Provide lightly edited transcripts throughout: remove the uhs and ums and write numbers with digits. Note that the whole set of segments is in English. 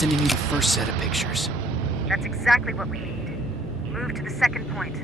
sending you the first set of pictures. That's exactly what we need. Move to the second point.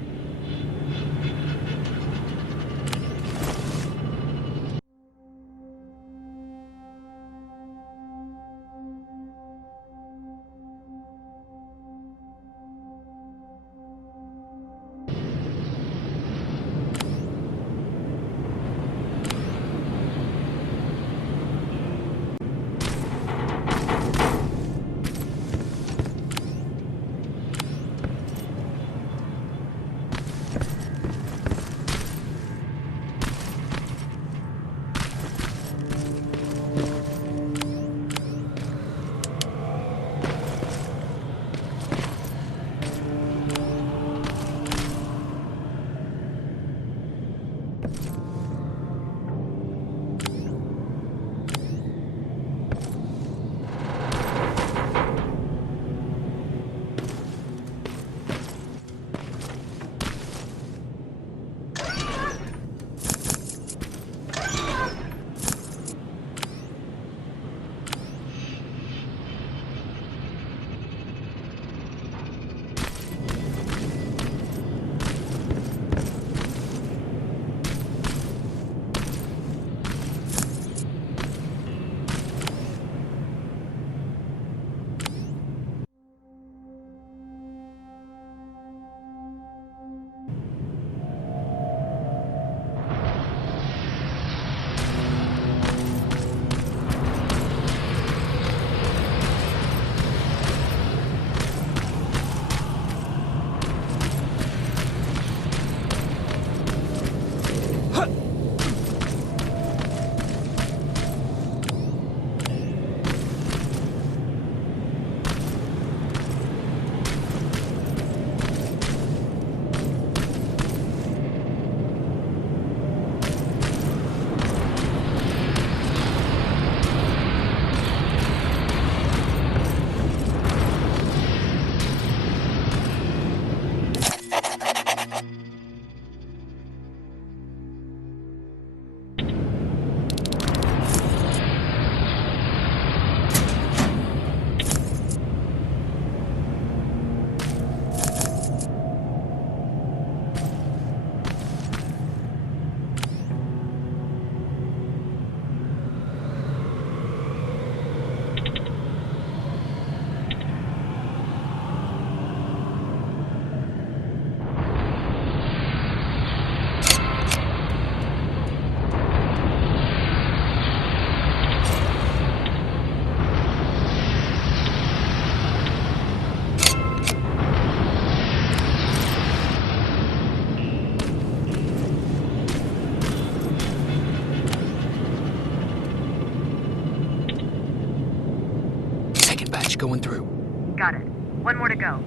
Going through. Got it. One more to go.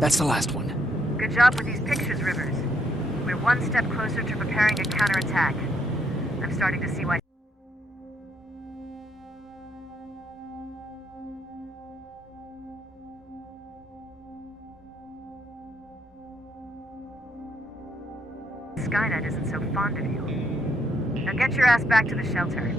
That's the last one. Good job with these pictures, Rivers. We're one step closer to preparing a counterattack. I'm starting to see why. Skynet isn't so fond of you. Now get your ass back to the shelter.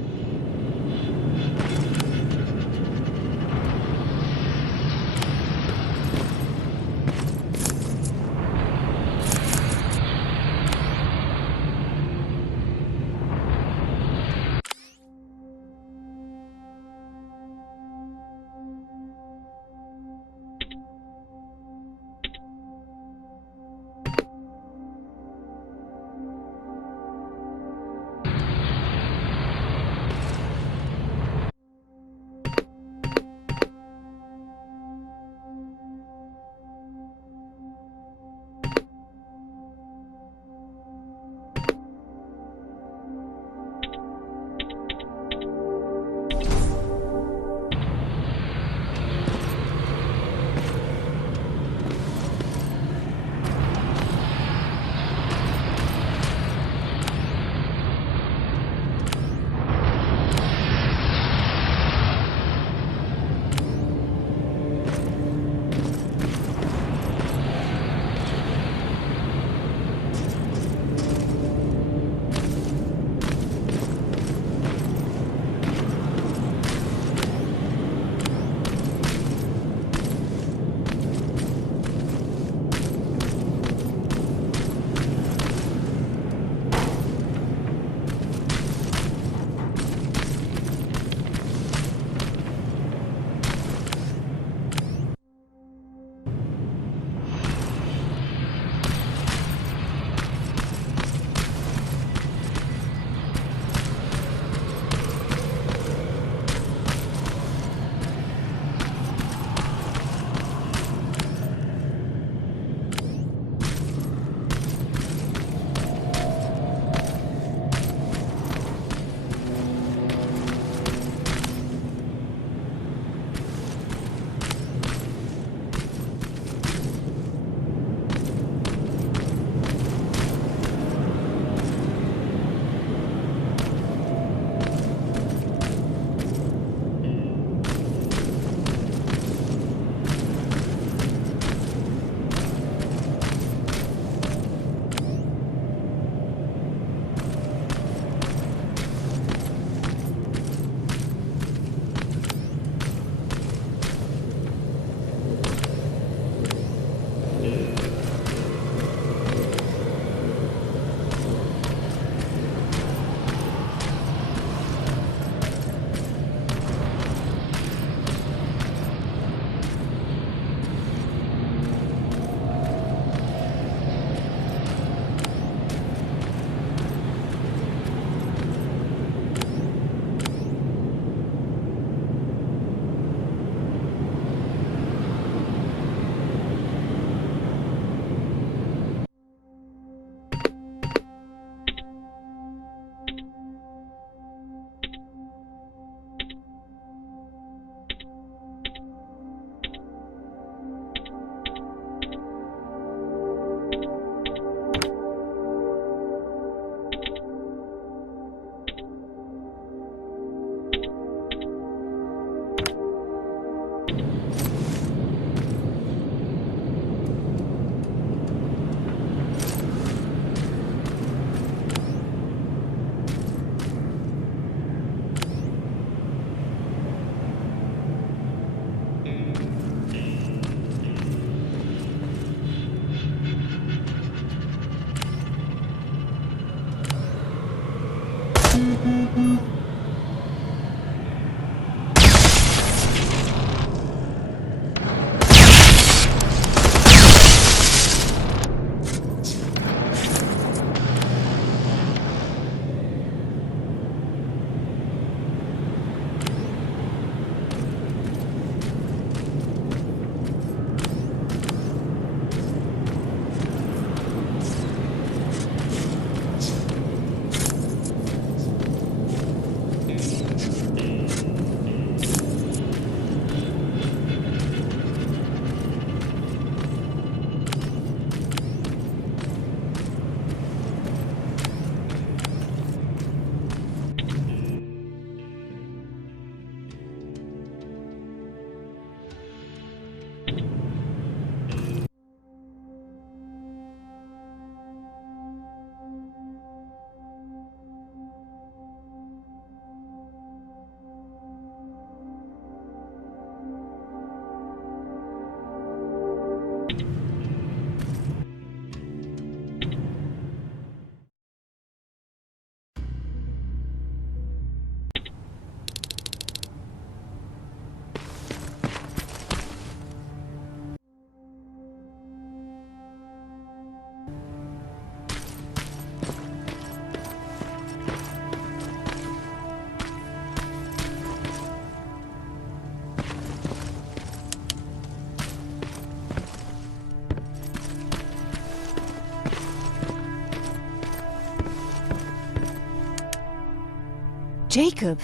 Jacob,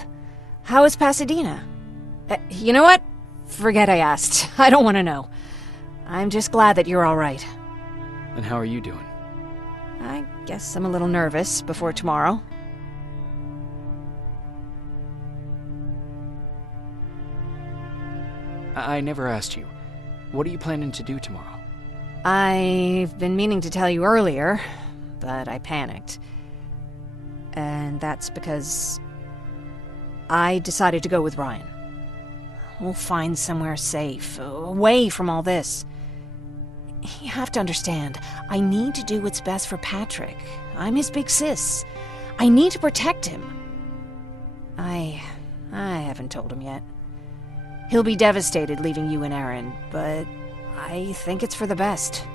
how is Pasadena? You know what? Forget I asked. I don't want to know. I'm just glad that you're all right. And how are you doing? I guess I'm a little nervous before tomorrow. I never asked you. What are you planning to do tomorrow? I've been meaning to tell you earlier, but I panicked. And that's because I decided to go with Ryan. We'll find somewhere safe, away from all this. You have to understand, I need to do what's best for Patrick. I'm his big sis. I need to protect him. I haven't told him yet. He'll be devastated leaving you and Aaron, but I think it's for the best.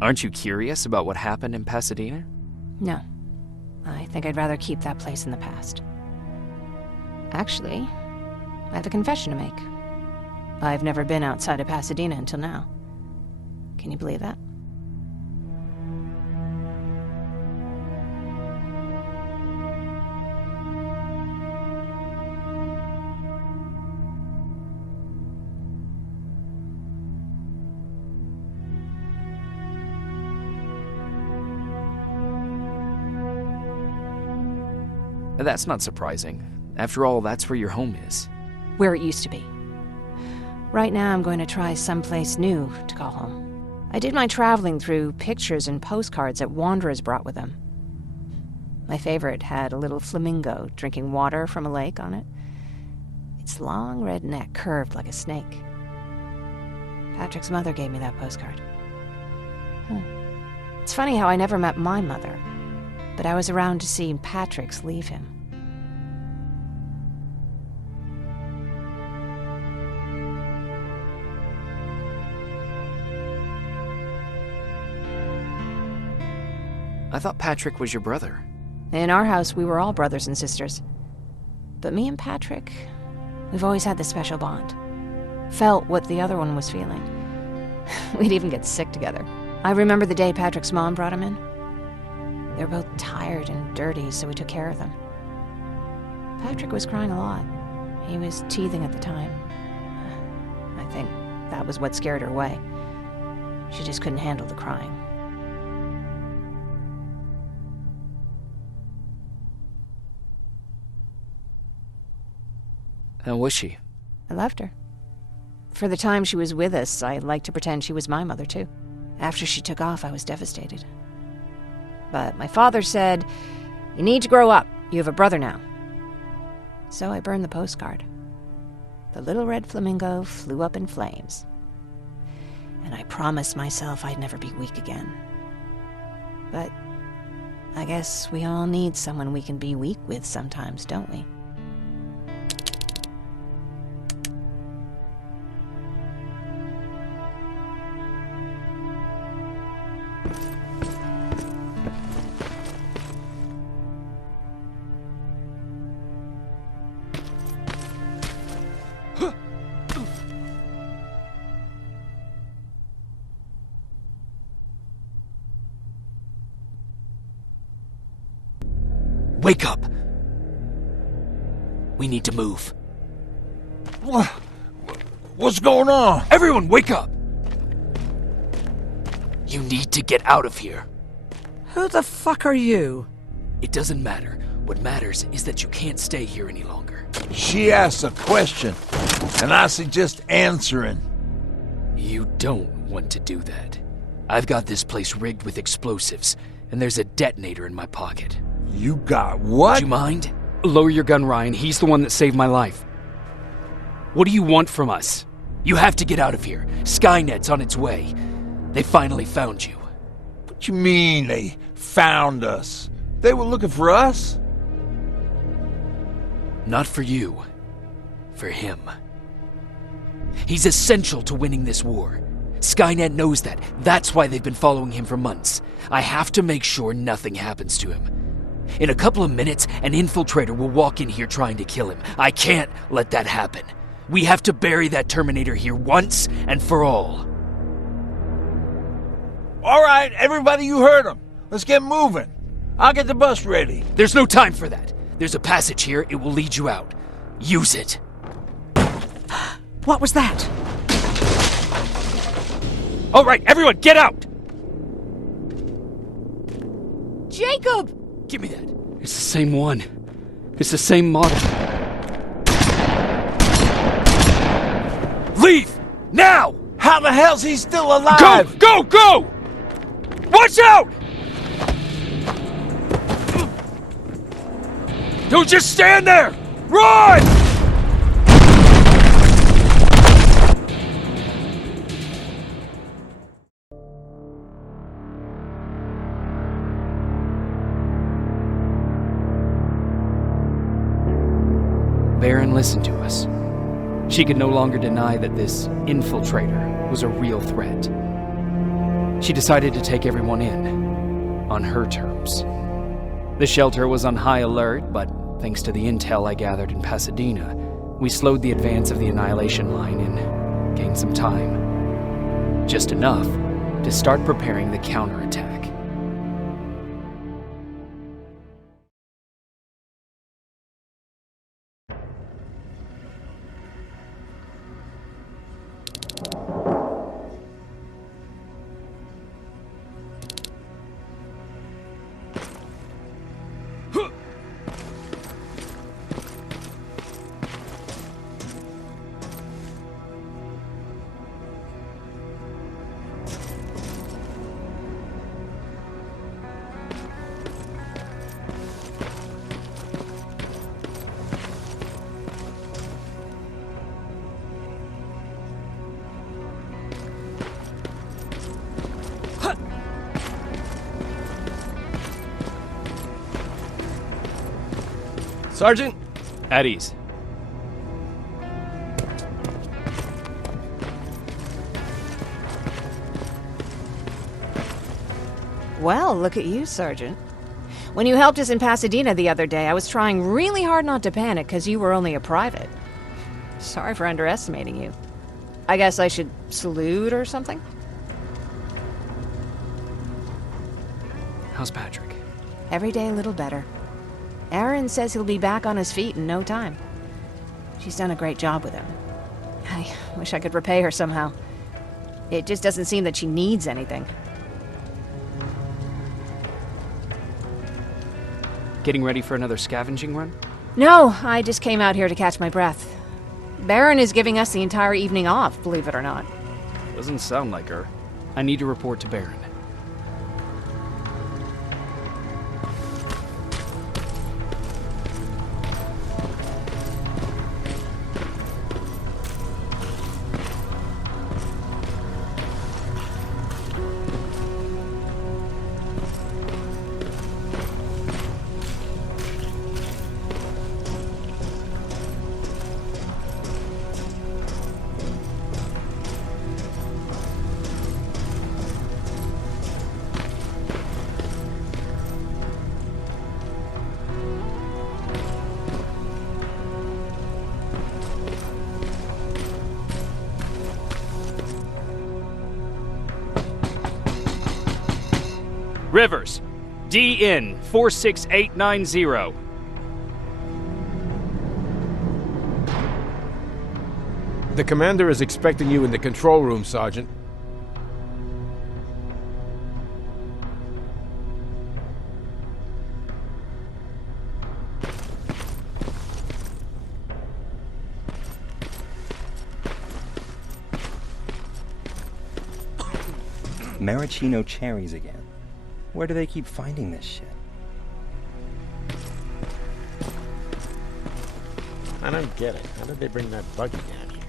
Aren't you curious about what happened in Pasadena? No. I think I'd rather keep that place in the past. Actually, I have a confession to make. I've never been outside of Pasadena until now. Can you believe that? That's not surprising. After all, that's where your home is. Where it used to be. Right now I'm going to try someplace new to call home. I did my traveling through pictures and postcards that wanderers brought with them. My favorite had a little flamingo drinking water from a lake on it. Its long red neck curved like a snake. Patrick's mother gave me that postcard. It's funny how I never met my mother, but I was around to see Patrick's leave him. I thought Patrick was your brother. In our house, we were all brothers and sisters. But me and Patrick, we've always had this special bond. Felt what the other one was feeling. We'd even get sick together. I remember the day Patrick's mom brought him in. They were both tired and dirty, so we took care of them. Patrick was crying a lot. He was teething at the time. I think that was what scared her away. She just couldn't handle the crying. How was she? I loved her. For the time she was with us, I liked to pretend she was my mother, too. After she took off, I was devastated. But my father said, "You need to grow up. You have a brother now." So I burned the postcard. The little red flamingo flew up in flames. And I promised myself I'd never be weak again. But I guess we all need someone we can be weak with sometimes, don't we? Wake up! We need to move. What's going on? Everyone, wake up! You need to get out of here. Who the fuck are you? It doesn't matter. What matters is that you can't stay here any longer. She asked a question, and I suggest answering. You don't want to do that. I've got this place rigged with explosives, and there's a detonator in my pocket. You got what? Do you mind? Lower your gun, Ryan. He's the one that saved my life. What do you want from us? You have to get out of here. Skynet's on its way. They finally found you. What you mean they found us? They were looking for us? Not for you. For him. He's essential to winning this war. Skynet knows that. That's why they've been following him for months. I have to make sure nothing happens to him. In a couple of minutes, an infiltrator will walk in here trying to kill him. I can't let that happen. We have to bury that Terminator here once and for all. All right, everybody, you heard him. Let's get moving. I'll get the bus ready. There's no time for that. There's a passage here. It will lead you out. Use it. What was that? All right, everyone, get out! Jacob! Give me that. It's the same one. It's the same model. Leave! Now! How the hell's he still alive? Go! Go! Watch out! Don't just stand there! Run! Baron listened to us. She could no longer deny that this infiltrator was a real threat. She decided to take everyone in, on her terms. The shelter was on high alert, but thanks to the intel I gathered in Pasadena, we slowed the advance of the Annihilation Line and gained some time. Just enough to start preparing the counterattack. Sergeant? At ease. Well, look at you, Sergeant. When you helped us in Pasadena the other day, I was trying really hard not to panic because you were only a private. Sorry for underestimating you. I guess I should salute or something? How's Patrick? Every day a little better. Aaron says he'll be back on his feet in no time. She's done a great job with him. I wish I could repay her somehow. It just doesn't seem that she needs anything. Getting ready for another scavenging run? No, I just came out here to catch my breath. Baron is giving us the entire evening off, believe it or not. Doesn't sound like her. I need to report to Baron. Rivers, DN 46890. The commander is expecting you in the control room, Sergeant. Maraschino cherries again. Where do they keep finding this shit? I don't get it. How did they bring that buggy down here?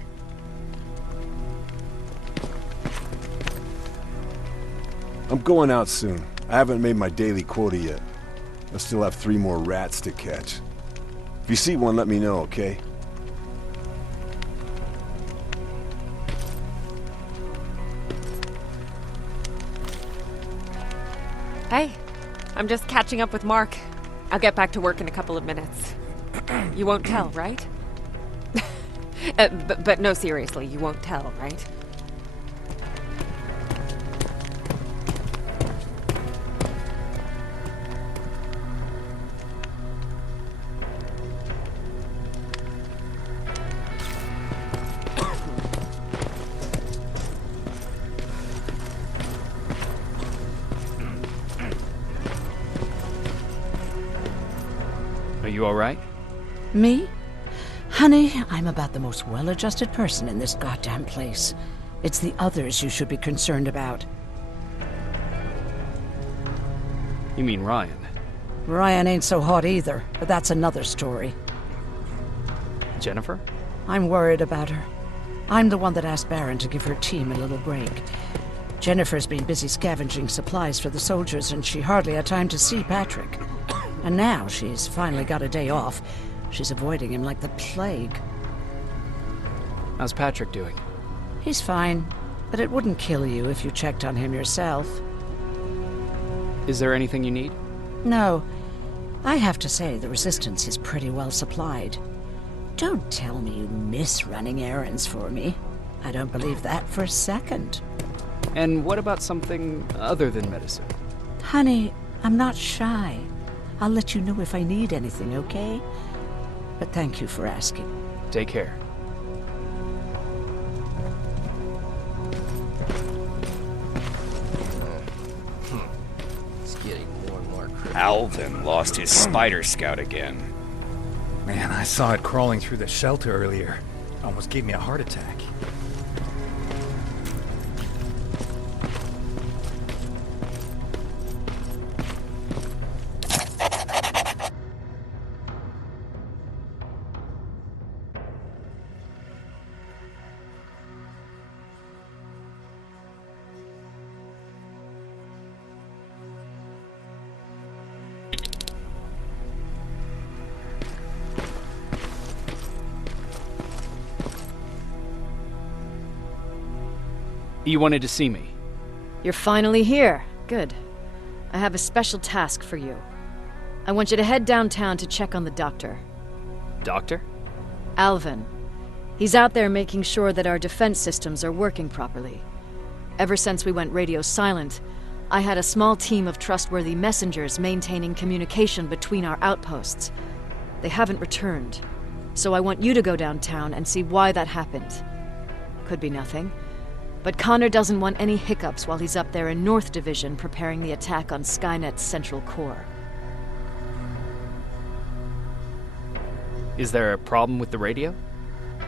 I'm going out soon. I haven't made my daily quota yet. I still have 3 more rats to catch. If you see one, let me know, okay? Hey, I'm just catching up with Mark. I'll get back to work in a couple of minutes. You won't tell, right? But no, seriously, you won't tell, right? Are you alright? Me? Honey, I'm about the most well-adjusted person in this goddamn place. It's the others you should be concerned about. You mean Ryan? Ryan ain't so hot either, but that's another story. Jennifer? I'm worried about her. I'm the one that asked Baron to give her team a little break. Jennifer's been busy scavenging supplies for the soldiers, and she hardly had time to see Patrick. And now she's finally got a day off. She's avoiding him like the plague. How's Patrick doing? He's fine, but it wouldn't kill you if you checked on him yourself. Is there anything you need? No. I have to say the Resistance is pretty well supplied. Don't tell me you miss running errands for me. I don't believe that for a second. And what about something other than medicine? Honey, I'm not shy. I'll let you know if I need anything, okay? But thank you for asking. Take care. It's getting more and more crazy. Alvin lost his spider scout again. Man, I saw it crawling through the shelter earlier. Almost gave me a heart attack. You wanted to see me? You're finally here. Good. I have a special task for you. I want you to head downtown to check on the doctor. Doctor? Alvin. He's out there making sure that our defense systems are working properly. Ever since we went radio silent, I had a small team of trustworthy messengers maintaining communication between our outposts. They haven't returned, so I want you to go downtown and see why that happened. Could be nothing. But Connor doesn't want any hiccups while he's up there in North Division preparing the attack on Skynet's central core. Is there a problem with the radio?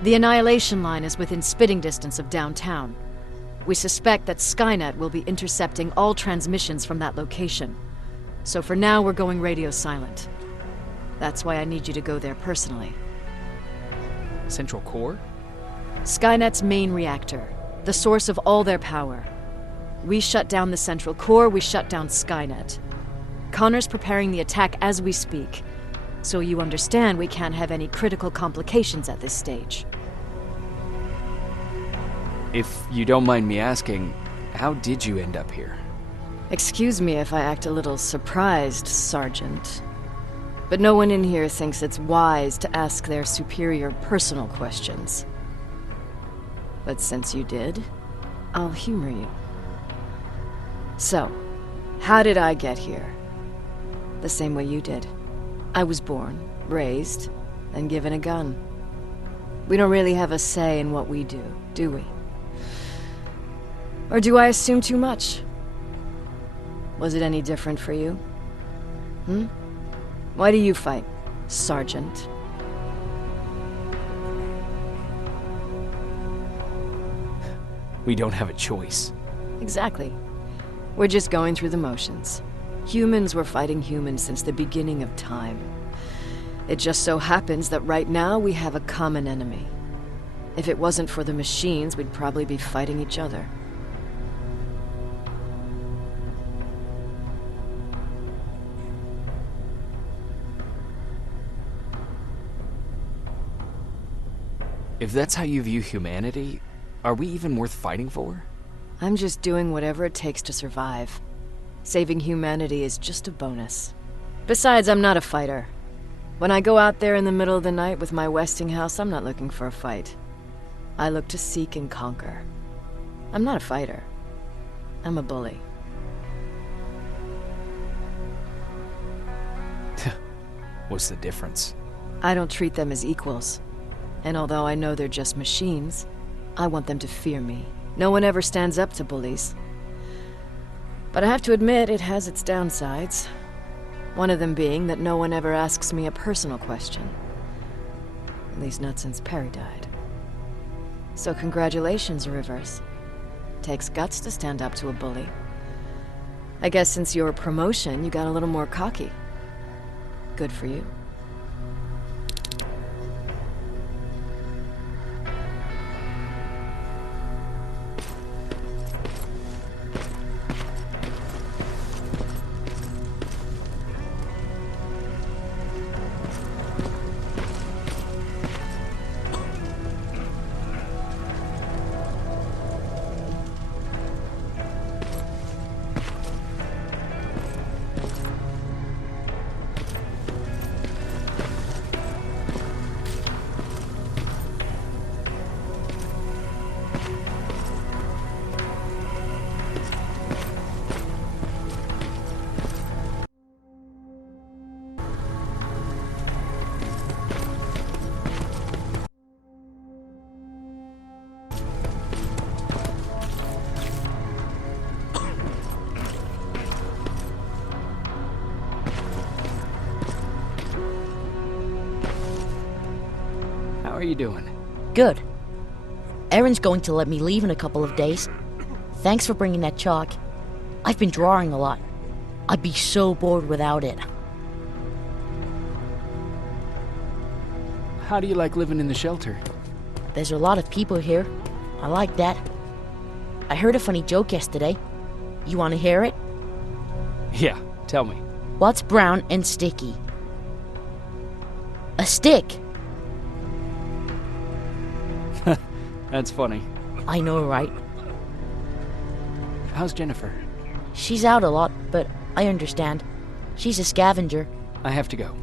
The Annihilation Line is within spitting distance of downtown. We suspect that Skynet will be intercepting all transmissions from that location. So for now, we're going radio silent. That's why I need you to go there personally. Central core? Skynet's main reactor. The source of all their power. We shut down the central core, we shut down Skynet. Connor's preparing the attack as we speak, so you understand we can't have any critical complications at this stage. If you don't mind me asking, how did you end up here? Excuse me if I act a little surprised, Sergeant. But no one in here thinks it's wise to ask their superior personal questions. But since you did, I'll humor you. So, how did I get here? The same way you did. I was born, raised, and given a gun. We don't really have a say in what we do we? Or do I assume too much? Was it any different for you? Why do you fight, Sergeant? We don't have a choice. Exactly. We're just going through the motions. Humans were fighting humans since the beginning of time. It just so happens that right now we have a common enemy. If it wasn't for the machines, we'd probably be fighting each other. If that's how you view humanity, are we even worth fighting for? I'm just doing whatever it takes to survive. Saving humanity is just a bonus. Besides, I'm not a fighter. When I go out there in the middle of the night with my Westinghouse, I'm not looking for a fight. I look to seek and conquer. I'm not a fighter. I'm a bully. What's the difference? I don't treat them as equals. And although I know they're just machines, I want them to fear me. No one ever stands up to bullies. But I have to admit, it has its downsides. One of them being that no one ever asks me a personal question. At least not since Perry died. So congratulations, Rivers. Takes guts to stand up to a bully. I guess since your promotion, you got a little more cocky. Good for you. How are you doing? Good. Erin's going to let me leave in a couple of days. Thanks for bringing that chalk. I've been drawing a lot. I'd be so bored without it. How do you like living in the shelter? There's a lot of people here. I like that. I heard a funny joke yesterday. You want to hear it? Yeah, tell me. What's brown and sticky? A stick. That's funny. I know, right? How's Jennifer? She's out a lot, but I understand. She's a scavenger. I have to go.